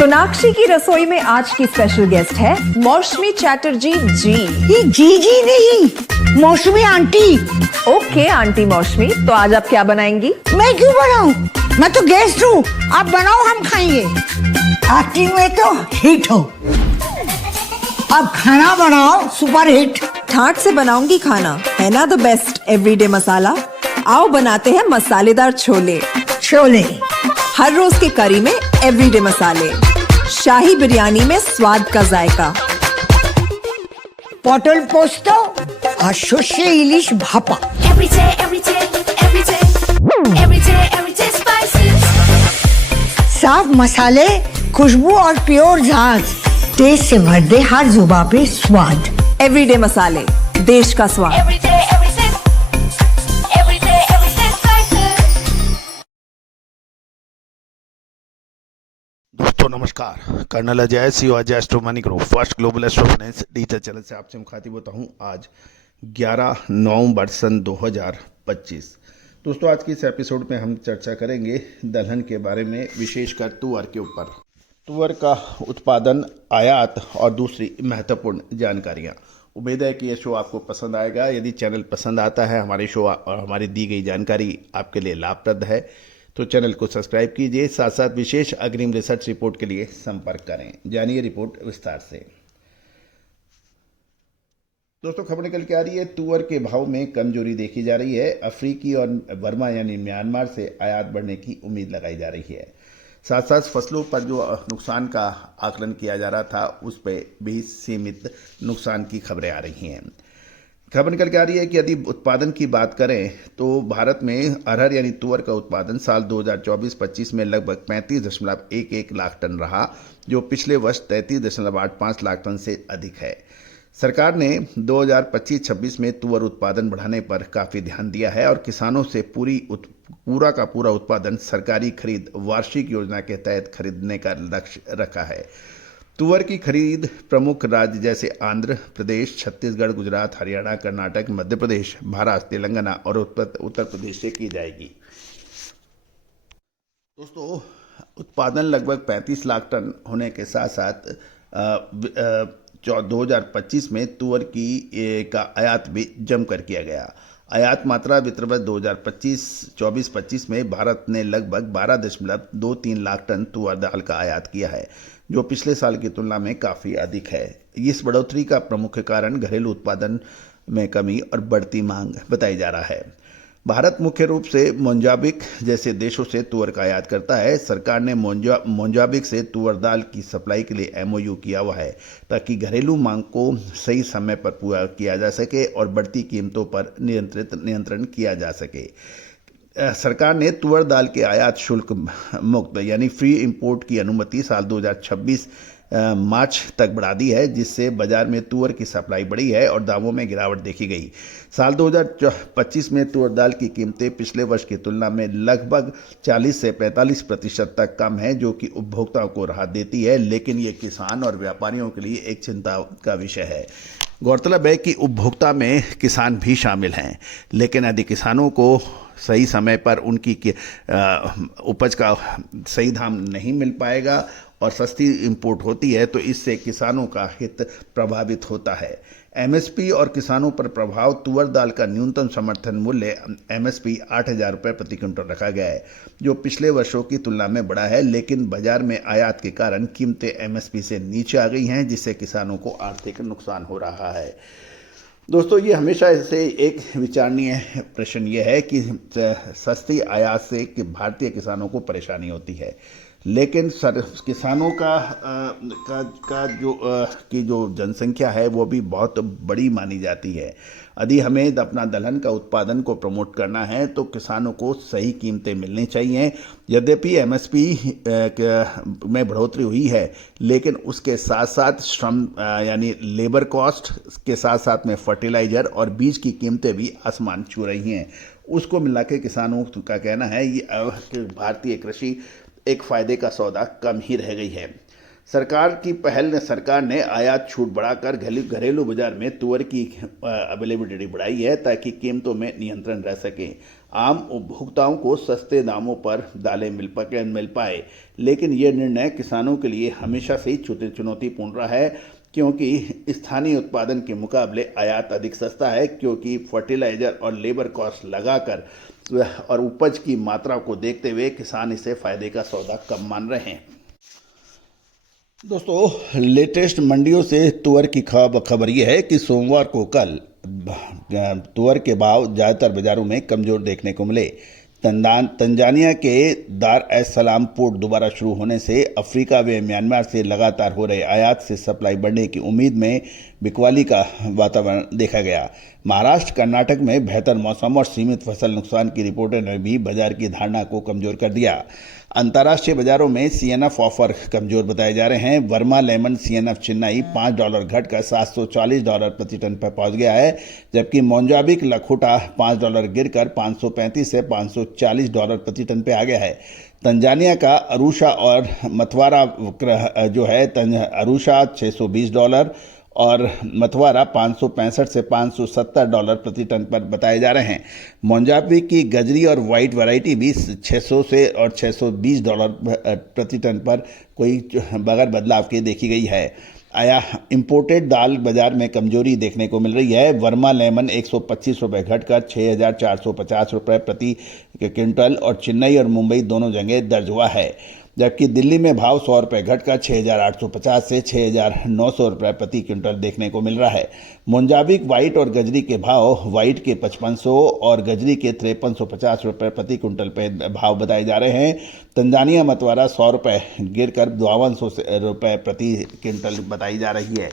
सोनाक्षी की रसोई में आज की स्पेशल गेस्ट है मौसमी चैटर्जी जी। ये जी नहीं, मौसमी आंटी। ओके आंटी मौसमी, तो आज आप क्या बनाएंगी? मैं क्यों बनाऊं? मैं तो गेस्ट हूँ, आप बनाओ हम खाएंगे। एक्टिंग में तो हिट हो, अब खाना बनाओ सुपर हिट। ठाट से बनाऊंगी खाना, है ना द बेस्ट एवरीडे मसाला। आओ बनाते हैं मसालेदार छोले। छोले हर रोज के करी में एवरीडे मसाले, शाही बिरयानी में स्वाद का जायका। পটল পোস্ত আর সর্ষে ইলিশ ভাপা। साफ मसाले, खुशबू और प्योर झाग, टेस्ट से भर दे हर जुबान पे स्वाद। एवरीडे मसाले, देश का स्वाद। दोस्तों नमस्कार, colonel Ajay CO Ajay astro money group first global astro finance digital channel से आपसे मुखातिब होता हूं। आज 11 नवंबर सन 2025। दोस्तों आज के इस एपिसोड में हम चर्चा करेंगे दलहन के बारे में, विशेषकर तुअर के ऊपर, तुअर का उत्पादन, आयात और दूसरी महत्वपूर्ण जानकारियां। उम्मीद है कि ये शो आपको पसंद आएगा। यदि चैनल पसंद आता है, हमारे शो और हमारी दी गई जानकारी आपके लिए लाभप्रद है, तो चैनल को सब्सक्राइब कीजिए। साथ साथ विशेष अग्रिम रिसर्च रिपोर्ट के लिए संपर्क करें। जानिए रिपोर्ट विस्तार से। दोस्तों खबर निकल के आ रही है, तुअर के भाव में कमजोरी देखी जा रही है। अफ्रीकी और बर्मा यानी म्यांमार से आयात बढ़ने की उम्मीद लगाई जा रही है। साथ साथ फसलों पर जो नुकसान का आकलन किया जा रहा था, उस पर भी सीमित नुकसान की खबरें आ रही हैं। खबर निकल के आ रही है कि यदि उत्पादन की बात करें तो भारत में अरहर यानी तुअर का उत्पादन साल 2024-25 में लगभग 35.11 लाख टन रहा, जो पिछले वर्ष 33.85 लाख टन से अधिक है। सरकार ने 2025-26 में तुअर उत्पादन बढ़ाने पर काफ़ी ध्यान दिया है और किसानों से पूरा का पूरा उत्पादन सरकारी खरीद वार्षिक योजना के तहत खरीदने का लक्ष्य रखा है। तुअर की खरीद प्रमुख राज्य जैसे आंध्र प्रदेश, छत्तीसगढ़, गुजरात, हरियाणा, कर्नाटक, मध्य प्रदेश, महाराष्ट्र, तेलंगाना और उत्तर प्रदेश से की जाएगी। दोस्तों उत्पादन लगभग 35 लाख टन होने के साथ साथ 2025 में तुअर का आयात भी जमकर किया गया। आयात मात्रा वित्त वर्ष 2024-25 में भारत ने लगभग 12.23 लाख टन तुअर दाल का आयात किया है, जो पिछले साल की तुलना में काफ़ी अधिक है। इस बढ़ोतरी का प्रमुख कारण घरेलू उत्पादन में कमी और बढ़ती मांग बताई जा रहा है। भारत मुख्य रूप से मोजाम्बिक जैसे देशों से तुअर का आयात करता है। सरकार ने मोजाम्बिक से तुअर दाल की सप्लाई के लिए MOU किया हुआ है, ताकि घरेलू मांग को सही समय पर पूरा किया जा सके और बढ़ती कीमतों पर नियंत्रण किया जा सके। सरकार ने तुअर दाल के आयात शुल्क मुक्त यानी फ्री इंपोर्ट की अनुमति साल 2026 मार्च तक बढ़ा दी है, जिससे बाजार में तुअर की सप्लाई बढ़ी है और दामों में गिरावट देखी गई। साल 2025 में तुअर दाल की कीमतें पिछले वर्ष की तुलना में लगभग 40 से 45% तक कम है, जो कि उपभोक्ताओं को राहत देती है, लेकिन ये किसान और व्यापारियों के लिए एक चिंता का विषय है। गौरतलब है कि उपभोक्ता में किसान भी शामिल हैं, लेकिन यदि किसानों को सही समय पर उनकी उपज का सही दाम नहीं मिल पाएगा और सस्ती इंपोर्ट होती है, तो इससे किसानों का हित प्रभावित होता है। MSP और किसानों पर प्रभाव। तुअर दाल का न्यूनतम समर्थन मूल्य MSP 8,000 रुपये प्रति क्विंटल रखा गया है, जो पिछले वर्षों की तुलना में बढ़ा है, लेकिन बाजार में आयात के कारण कीमतें MSP से नीचे आ गई हैं, जिससे किसानों को आर्थिक नुकसान हो रहा है। दोस्तों ये हमेशा से एक विचारणीय प्रश्न ये है कि सस्ती आयात से कि भारतीय किसानों को परेशानी होती है, लेकिन किसानों की जो जनसंख्या है वो भी बहुत बड़ी मानी जाती है। यदि हमें अपना दलहन का उत्पादन को प्रमोट करना है तो किसानों को सही कीमतें मिलनी चाहिए। यद्यपि MSP में बढ़ोतरी हुई है, लेकिन उसके साथ साथ श्रम यानी लेबर कॉस्ट के साथ साथ में फर्टिलाइज़र और बीज की कीमतें भी आसमान छू रही हैं। उसको मिला के किसानों का कहना है कि भारतीय कृषि एक फ़ायदे का सौदा कम ही रह गई है। सरकार की पहल ने सरकार ने आयात छूट बढ़ाकर घरेलू बाजार में तुअर की अवेलेबिलिटी बढ़ाई है ताकि कीमतों में नियंत्रण रह सके। आम उपभोक्ताओं को सस्ते दामों पर दालें मिल पाए, लेकिन यह निर्णय किसानों के लिए हमेशा से ही चुनौतीपूर्ण रहा है, क्योंकि स्थानीय उत्पादन के मुकाबले आयात अधिक सस्ता है, क्योंकि फर्टिलाइजर और लेबर कॉस्ट लगाकर और उपज की मात्रा को देखते हुए किसान इसे फायदे का सौदा कम मान रहे हैं। दोस्तों, लेटेस्ट मंडियों से तुअर की खबर यह है कि सोमवार को कल तुअर के भाव ज़्यादातर बाजारों में कमज़ोर देखने को मिले। तंजानिया के दार एस सलाम पोर्ट दोबारा शुरू होने से अफ्रीका व म्यांमार से लगातार हो रहे आयात से सप्लाई बढ़ने की उम्मीद में बिकवाली का वातावरण देखा गया। महाराष्ट्र कर्नाटक में बेहतर मौसम और सीमित फसल नुकसान की रिपोर्टों ने भी बाजार की धारणा को कमजोर कर दिया। अंतर्राष्ट्रीय बाजारों में सीएनएफ ऑफर कमजोर बताए जा रहे हैं। वर्मा लेमन सीएनएफ चेन्नई $5 घटकर $740 प्रति टन पर पहुंच गया है, जबकि मोजाम्बिक लखोटा $5 गिरकर $535 से $540 प्रति टन पे आ गया है। तंजानिया का अरूशा और मतवारा जो है अरूशा $620 और मतवारा $565 से $570 प्रति टन पर बताए जा रहे हैं। मोजाम्बिक की गजरी और वाइट वैरायटी भी $600 से और $620 प्रति टन पर कोई बगैर बदलाव के देखी गई है। इंपोर्टेड दाल बाजार में कमजोरी देखने को मिल रही है। वर्मा लेमन ₹125 घटकर ₹6,450 प्रति क्विंटल और चेन्नई और मुंबई दोनों जगह दर्ज हुआ है, जबकि दिल्ली में भाव ₹100 घटकर ₹6,850 से ₹6,900 प्रति क्विंटल देखने को मिल रहा है। मोजाम्बिक वाइट और गजरी के भाव वाइट के $55 और गजरी के ₹5350 प्रति क्विंटल पे भाव बताए जा रहे हैं। तंजानिया मतवारा ₹100 गिरकर ₹5200 प्रति क्विंटल बताई जा रही है।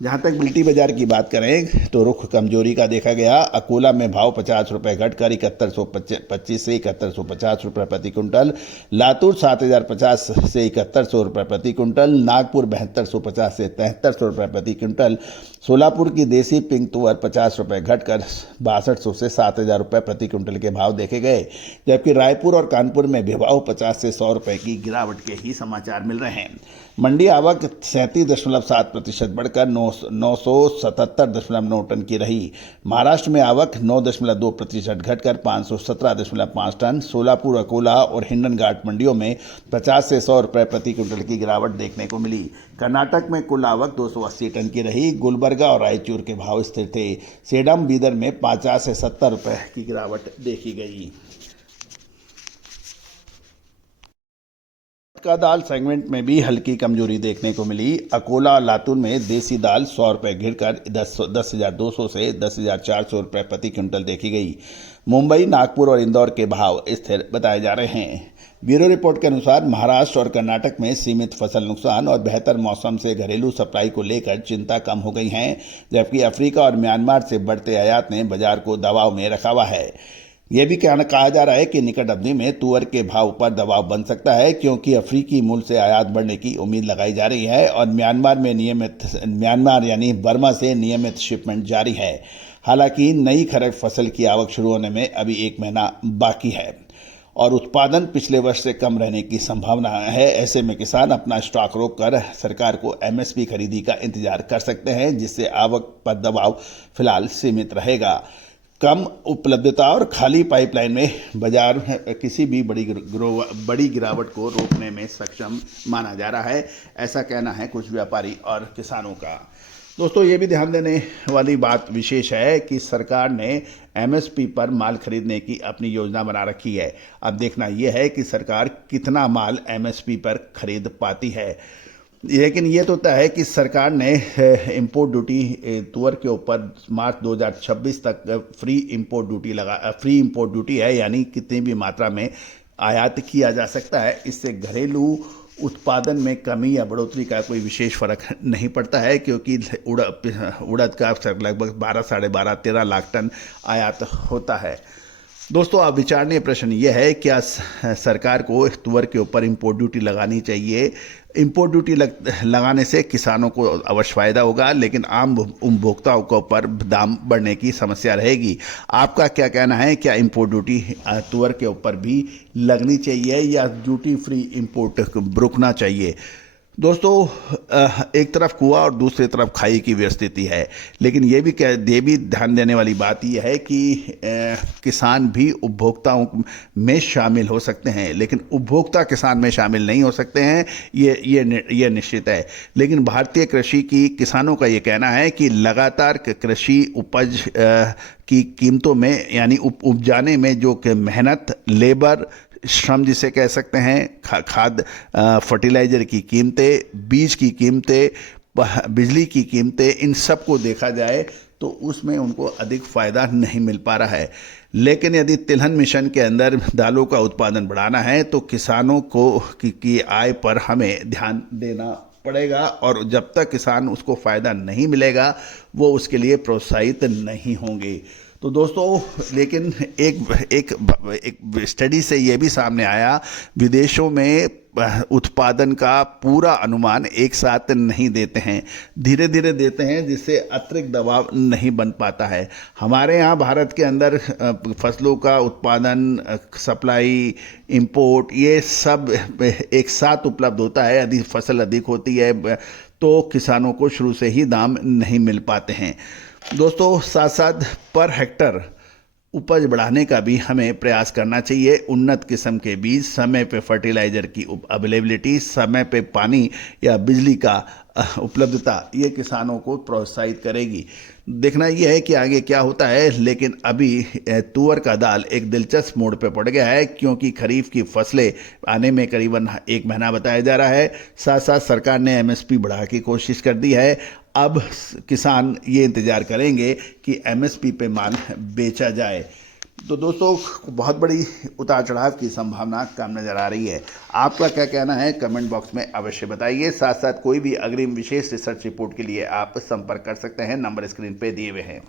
जहाँ तक बिल्टी बाजार की बात करें तो रुख कमजोरी का देखा गया। अकोला में भाव ₹50 घटकर ₹7125 से ₹7150 प्रति क्विंटल, लातूर ₹7050 से ₹7100 प्रति क्विंटल, नागपुर ₹7250 से ₹7300 प्रति क्विंटल, सोलापुर की देसी पिंक तुअर ₹50 घटकर ₹6200 से ₹7000 प्रति क्विंटल के भाव देखे गए, जबकि रायपुर और कानपुर में भी भाव ₹50 से ₹100 की गिरावट के ही समाचार मिल रहे हैं। मंडी आवक 37.7% बढ़कर 977.9 टन की रही। महाराष्ट्र में आवक 9.2% घटकर 517.5 टन। सोलापुर, अकोला और हिंडन घाट मंडियों में 50 से ₹100 प्रति क्विंटल की गिरावट देखने को मिली। कर्नाटक में कुल आवक 280 टन की रही। गुलबर्गा और रायचूर के भाव स्थिर थे। सेडम बीदर में 50 से ₹70 की गिरावट देखी गई। का दाल सेगमेंट में भी हल्की कमजोरी देखने को मिली। अकोला और लातूर में देसी दाल ₹100 गिरकर 10,200 से 10,400 प्रति क्विंटल देखी गई। मुंबई, नागपुर और इंदौर के भाव स्थिर बताए जा रहे हैं। ब्यूरो रिपोर्ट के अनुसार महाराष्ट्र और कर्नाटक में सीमित फसल नुकसान और बेहतर मौसम से घरेलू सप्लाई को लेकर चिंता कम हो गई है, जबकि अफ्रीका और म्यांमार से बढ़ते आयात ने बाजार को दबाव में रखा हुआ है। यह भी कहा जा रहा है कि निकट अवधि में तुअर के भाव पर दबाव बन सकता है, क्योंकि अफ्रीकी मूल से आयात बढ़ने की उम्मीद लगाई जा रही है और म्यांमार यानी बर्मा से नियमित शिपमेंट जारी है। हालांकि नई खरीफ फसल की आवक शुरू होने में अभी 1 महीना बाकी है और उत्पादन पिछले वर्ष से कम रहने की संभावना है। ऐसे में किसान अपना स्टॉक रोककर सरकार को एमएसपी खरीदी का इंतजार कर सकते हैं, जिससे आवक पर दबाव फिलहाल सीमित रहेगा। कम उपलब्धता और खाली पाइपलाइन में बाजार किसी भी बड़ी गिरावट को रोकने में सक्षम माना जा रहा है, ऐसा कहना है कुछ व्यापारी और किसानों का। दोस्तों, ये भी ध्यान देने वाली बात विशेष है कि सरकार ने एमएसपी पर माल खरीदने की अपनी योजना बना रखी है। अब देखना यह है कि सरकार कितना माल एमएसपी पर खरीद पाती है। लेकिन ये तो तय है कि सरकार ने इंपोर्ट ड्यूटी तुअर के ऊपर मार्च 2026 तक फ्री इंपोर्ट ड्यूटी है, यानी कितनी भी मात्रा में आयात किया जा सकता है। इससे घरेलू उत्पादन में कमी या बढ़ोतरी का कोई विशेष फर्क नहीं पड़ता है, क्योंकि उड़द का लगभग 12-13 लाख टन आयात होता है। दोस्तों, अब विचारणीय प्रश्न यह है, क्या सरकार को तुअर के ऊपर इंपोर्ट ड्यूटी लगानी चाहिए? इंपोर्ट ड्यूटी लगाने से किसानों को अवश्य फायदा होगा, लेकिन आम उपभोक्ताओं के ऊपर दाम बढ़ने की समस्या रहेगी। आपका क्या कहना है? क्या इंपोर्ट ड्यूटी तुअर के ऊपर भी लगनी चाहिए या ड्यूटी फ्री इंपोर्ट रुकना चाहिए? दोस्तों एक तरफ कुआं और दूसरी तरफ खाई की व्यवस्थिति है, लेकिन ये भी ध्यान देने वाली बात यह है कि किसान भी उपभोक्ताओं में शामिल हो सकते हैं, लेकिन उपभोक्ता किसान में शामिल नहीं हो सकते हैं, ये निश्चित है। लेकिन भारतीय कृषि की किसानों का ये कहना है कि लगातार कृषि उपज की कीमतों में, यानी उपजाने में जो कि मेहनत, लेबर, श्रम जिसे कह सकते हैं, खाद, फर्टिलाइजर की कीमतें, बीज की कीमतें, बिजली की कीमतें, इन सब को देखा जाए तो उसमें उनको अधिक फ़ायदा नहीं मिल पा रहा है। लेकिन यदि तिलहन मिशन के अंदर दालों का उत्पादन बढ़ाना है तो किसानों को की आय पर हमें ध्यान देना पड़ेगा, और जब तक किसान उसको फ़ायदा नहीं मिलेगा वो उसके लिए प्रोत्साहित नहीं होंगे। तो दोस्तों, लेकिन एक स्टडी से ये भी सामने आया, विदेशों में उत्पादन का पूरा अनुमान एक साथ नहीं देते हैं, धीरे धीरे देते हैं, जिससे अतिरिक्त दबाव नहीं बन पाता है। हमारे यहाँ भारत के अंदर फसलों का उत्पादन, सप्लाई, इंपोर्ट, ये सब एक साथ उपलब्ध होता है। यदि फसल अधिक होती है तो किसानों को शुरू से ही दाम नहीं मिल पाते हैं। दोस्तों, साथ साथ पर हेक्टर उपज बढ़ाने का भी हमें प्रयास करना चाहिए। उन्नत किस्म के बीज, समय पे फर्टिलाइज़र की अवेलेबिलिटी, समय पे पानी या बिजली का उपलब्धता, ये किसानों को प्रोत्साहित करेगी। देखना यह है कि आगे क्या होता है। लेकिन अभी तुअर का दाल एक दिलचस्प मोड़ पे पड़ गया है, क्योंकि खरीफ की फसलें आने में करीबन 1 महीना बताया जा रहा है। साथ साथ सरकार ने MSP बढ़ा की कोशिश कर दी है। अब किसान ये इंतज़ार करेंगे कि MSP पे माल बेचा जाए। तो दोस्तों, बहुत बड़ी उतार चढ़ाव की संभावना कम नज़र आ रही है। आपका क्या कहना है कमेंट बॉक्स में अवश्य बताइए। साथ साथ कोई भी अग्रिम विशेष रिसर्च रिपोर्ट के लिए आप संपर्क कर सकते हैं, नंबर स्क्रीन पे दिए हुए हैं।